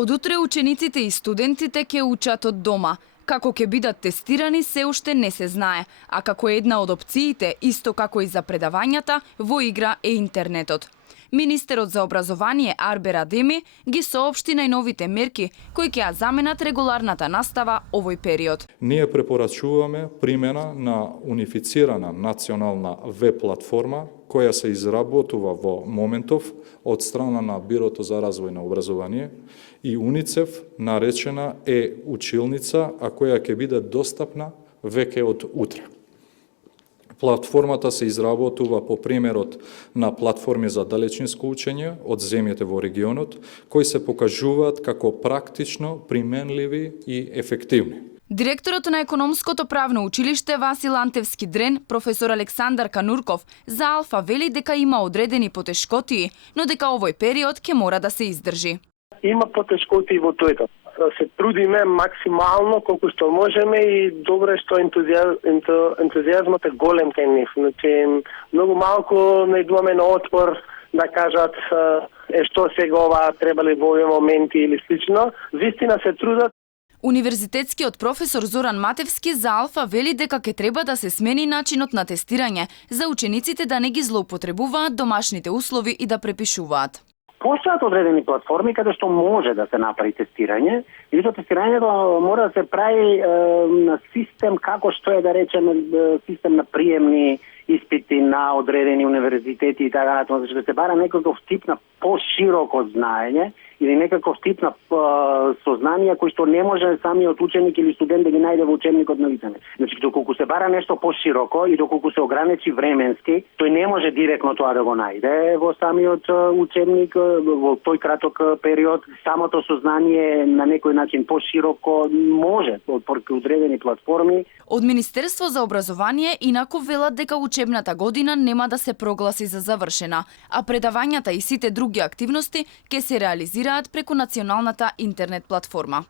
Од утре учениците и студентите ќе учат од дома. Како ќе бидат тестирани се уште не се знае, а како една од опциите, исто како и за предавањата, во игра е интернетот. Министерот за образование Арбер Адеми ги соопшти најновите мерки кои ќе ја заменат регуларната настава овој период. Ние препорачуваме примена на унифицирана национална веб платформа која се изработува во моментов од страна на Бирото за развој на образование и УНИЦЕФ, наречена е училница, а која ќе биде достапна веќе од утре. Платформата се изработува по примерот на платформи за далечинско учење од земјите во регионот, кои се покажуваат како практично применливи и ефективни. Директорот на Економското правно училиште Васил Антевски Дрен, професор Александар Канурков, за Алфа вели дека има одредени потешкотии, но дека овој период ќе мора да се издржи. Има потешкотии во тоето. Се трудиме максимално колку што можеме и добро е што ентузијазмот е голем кај нив. Значи, многу малку најдуваме на отпор да кажат што сега ова требали во овој моменти или слично. Вистина се трудат. Универзитетскиот професор Зоран Матевски за Алфа вели дека ќе треба да се смени начинот на тестирање за учениците да не ги злоупотребуваат домашните услови и да препишуваат. Постојат одредени платформи каде што може да се направи тестирање, и тоа тестирањето мора да се прави на систем како што е, да речеме, систем на приемни испити на одредени универзитети и така натаму, значи да се бара некаков тип на пошироко знаење или некаков тип на сознание кој што не може самиот ученик или студент да ги најде во учебникот на лице. Значи, доколку се бара нешто пошироко и доколку се ограничи временски, тој не може директно тоа да го најде во самиот учебник во тој краток период. Самото сознание на некој начин пошироко може од одредени платформи. Од Министерство за образование инаку велат дека учебната година нема да се прогласи за завршена, а предавањата и сите други активности ќе се реализираат преку националната интернет платформа.